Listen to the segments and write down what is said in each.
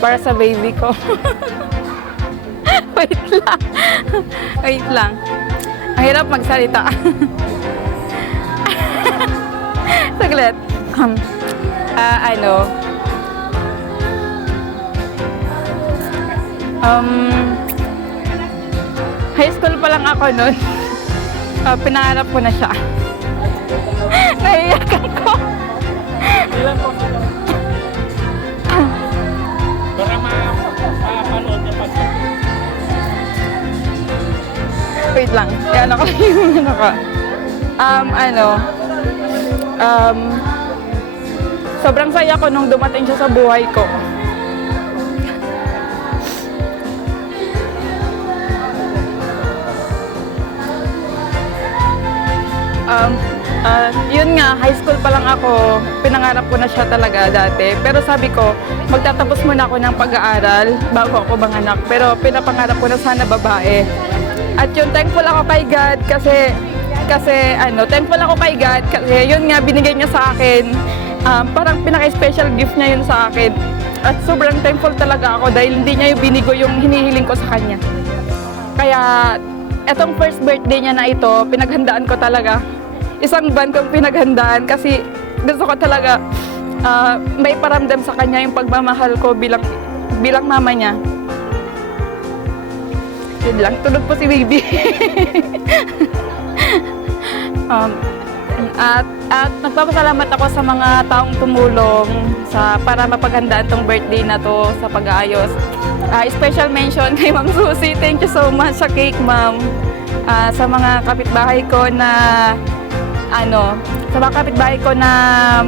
para sa baby ko. Wait lang. Wait lang. Ang hirap magsalita. Saglit. Ano? High school pa lang ako nun. Pinangarap ko na siya. Naiiyakan ko. Ilan po sila? Para mapanood niya pa siya. Wait lang. Yan ako yung ano ko. Sobrang saya ko nung dumating siya sa buhay ko. Yun nga, high school pa lang ako, pinangarap ko na siya talaga dati. Pero sabi ko, magtatapos muna ako ng pag-aaral bago ako manganak. Pero pinapangarap ko na sana babae. At yun, thankful ako kay God kasi thankful ako kay God kasi yun nga, binigay niya sa akin. Parang pinaka-special gift niya yun sa akin. At sobrang thankful talaga ako dahil hindi niya yung binigo yung hinihiling ko sa kanya. Kaya, etong first birthday niya na ito, pinaghandaan ko talaga. Isang buwan kong pinaghandaan kasi gusto ko talaga may paramdam sa kanya yung pagmamahal ko bilang mama niya. Yun lang, tulog po si baby. At nagpapasalamat ako sa mga taong tumulong para mapaghandaan tong birthday na to sa pag-aayos. Special mention kay Ma'am Susie. Thank you so much sa cake, Ma'am. Sa mga kapitbahay ko na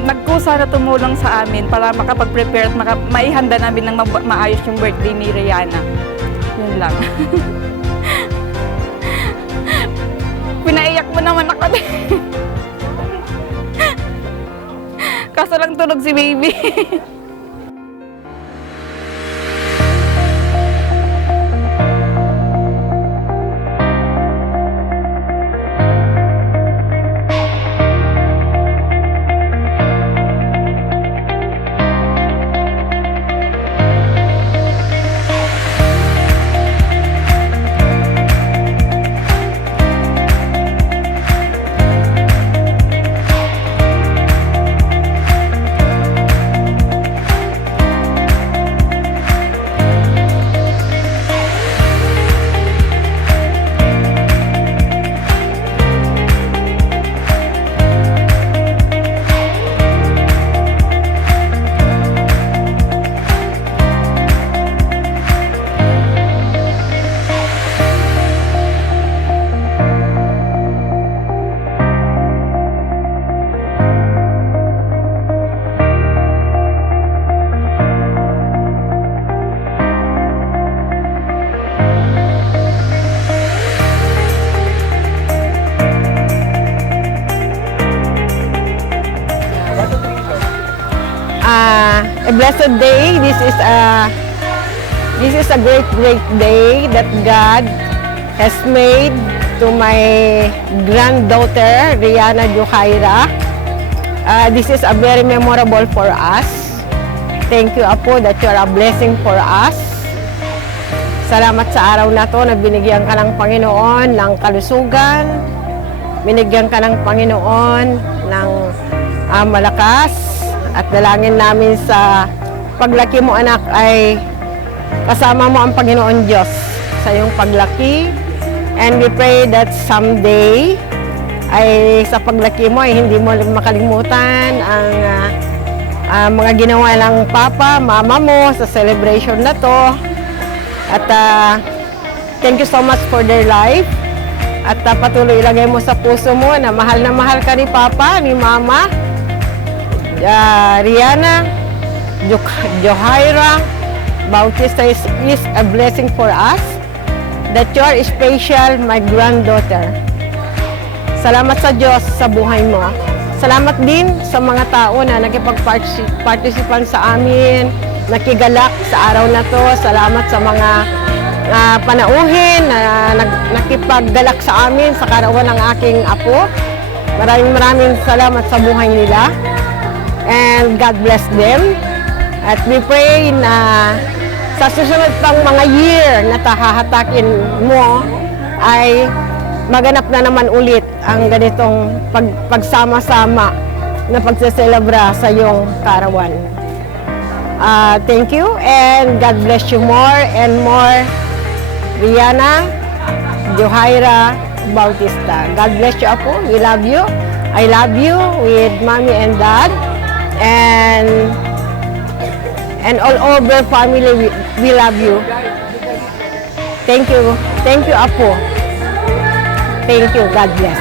nagkusa na tumulong sa amin para makapag-prepare at maihanda namin ng maayos yung birthday ni Rihanna. Yun lang. Pinaiyak mo naman ako. Kaso lang tulog si baby. A blessed day. This is a great day that God has made to my granddaughter Rihanna Johaira. This is a very memorable for us. Thank you, Apo, that you are a blessing for us. Salamat sa araw na to na binigyan ka ng Panginoon ng kalusugan, binigyan ka ng Panginoon ng malakas. At dalangin namin sa paglaki mo, anak, ay kasama mo ang Panginoon Diyos sa iyong paglaki. And we pray that someday ay sa paglaki mo ay hindi mo makalimutan ang mga ginawa ng papa, mama mo sa celebration na to. At thank you so much for their life. At patuloy ilagay mo sa puso mo na mahal ka ni papa, ni mama. Rihanna Johaira Bautista is a blessing for us that you are special, my granddaughter. Salamat sa Diyos sa buhay mo. Salamat din sa mga tao na nakipag-participan sa amin, nakigalak sa araw na to. Salamat sa mga panauhin na nakipaggalak sa amin sa karawan ng aking apo. Maraming salamat sa buhay nila. And God bless them. At we pray na sa susunod pang mga year na tahahatakin mo ay maganap na naman ulit ang ganitong pagsama-sama na pagseselebra sa iyong karawan. Thank you and God bless you more and more, Rihanna Johaira Bautista. God bless you, Apo. We love you. I love you with Mommy and Dad and all over family. We love you. Thank you. Thank you, Apo. Thank you. God bless.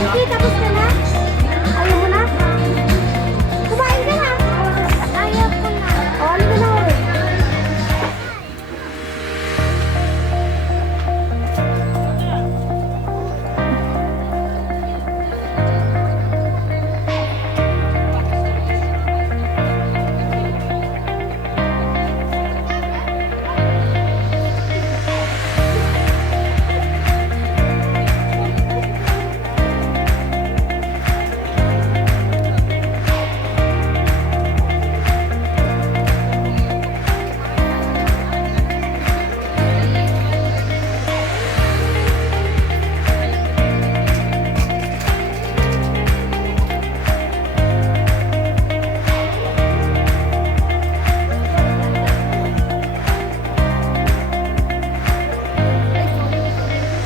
Hindi, tapos ka na? Ayaw mo na? Kumain ka na? Ayaw ko na. O, ano ka na ulit?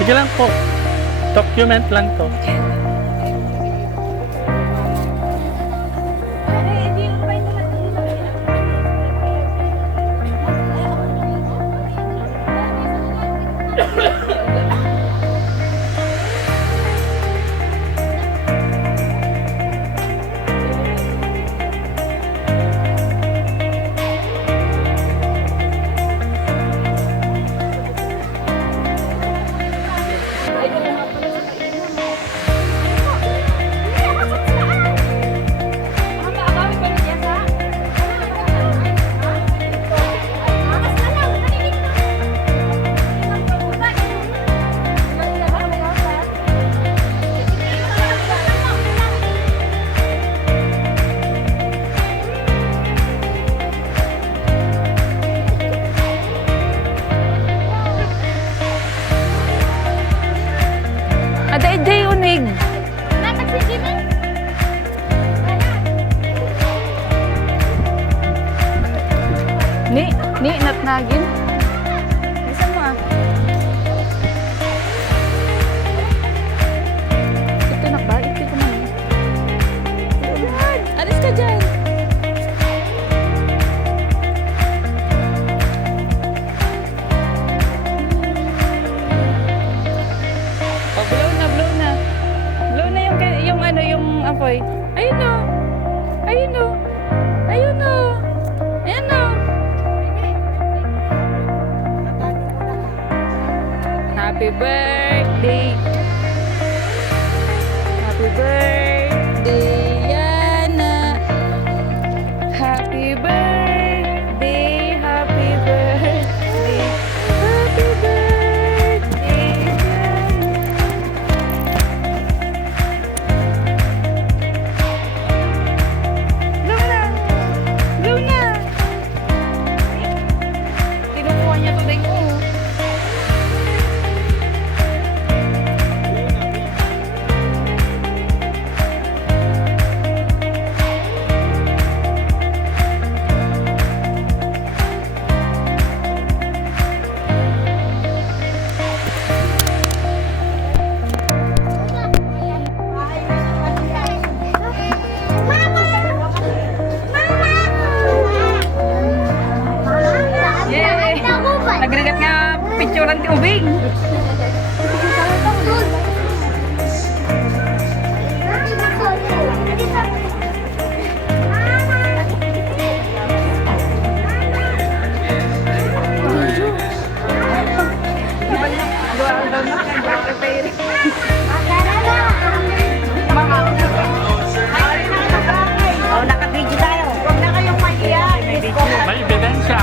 Sige lang po. Document lang to. Naging? Isa mo ah. Ito na ba? Ito ko na. Alis ka dyan. Oh, blow na, blow na. Blow na yung ano, yung apoy. Ayun o. Ayun o. Ayun o. Ayan o. Happy birthday. Happy birthday, Yana. Happy birthday. Happy birthday. Happy birthday, Yana. Blow na. Kinukuha niya to din ko. Yay! Nagrigat nga picturean ti ubing. Oh, naka-video tayo. Huwag na kayong mag-iyak. May ebidensya.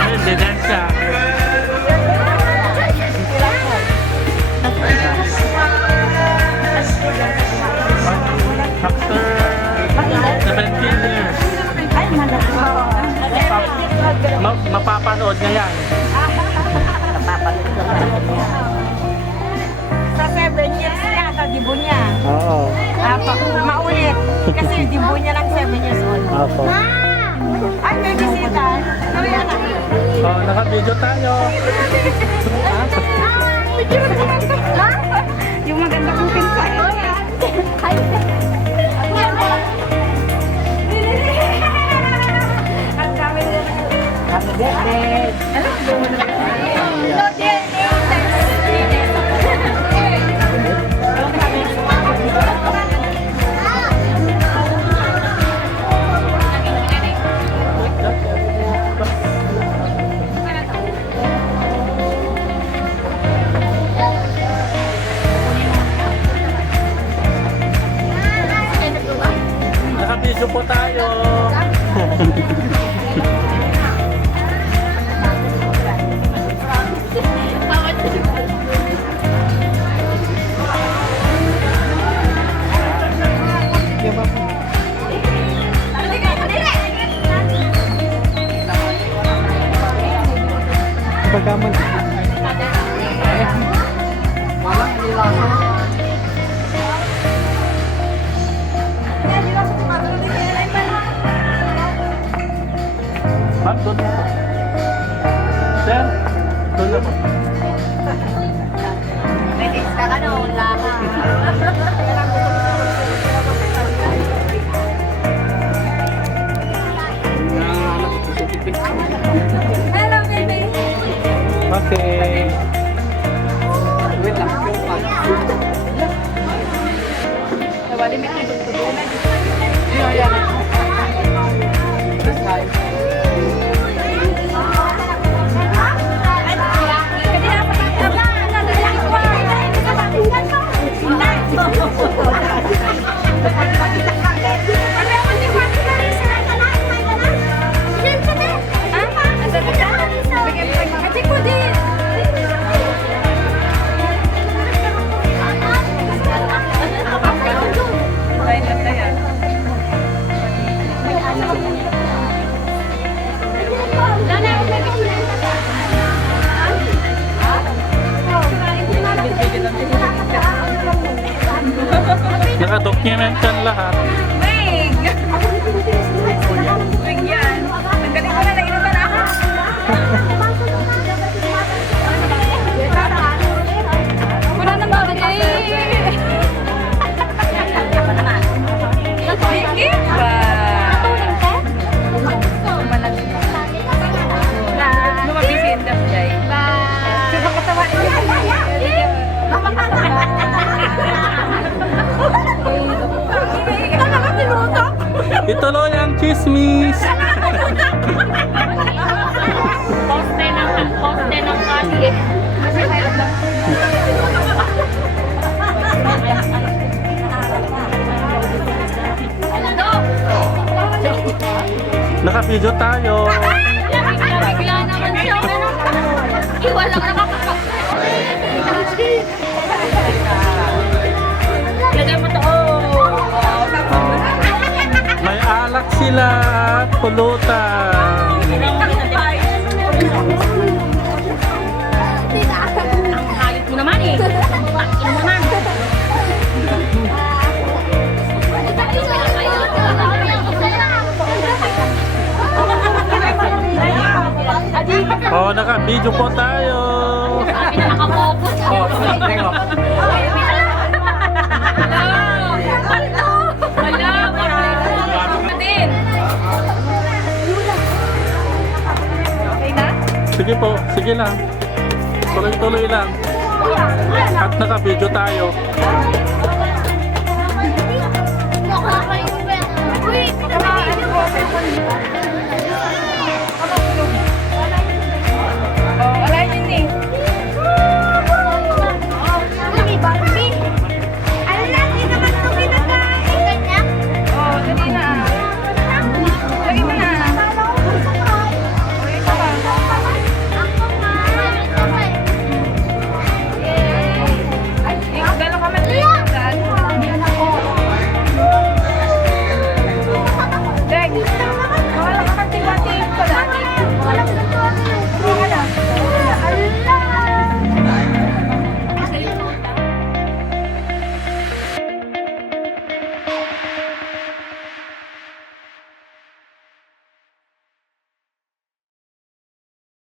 May ebidensya. After 17 years, mapapanood na yan. Sa 7 years niya, sa dibo niya. Oo. Maulit. Kasi dibo niya lang 7 years old. Opo. Ay, may bisita. Ano yan? Oh, naka-video tayo. Yung maganda kong pinsan. Happy birthday. Naka-video po tayo. Pagkaman. Ma'am, doon na po. Sir, doon na po. May extra ka no, lahat. Hello, baby. Okay. Nawali may tutulungan. Naka-document yan lahat. Meg! Meg Tuloy-tuloy ang chismis. Poste ng kalye. Naka-video tayo. Bigla naman siya. Iwan lang nakakapag. Lagay mo to. May alak sila at pulutan. Ang hayop mo naman eh. Takin mo naman. Oh, naka-video po tayo. Sabi na nakapokus. Sige po, sige lang. Tuloy-tuloy lang. At naka-video tayo. Uy,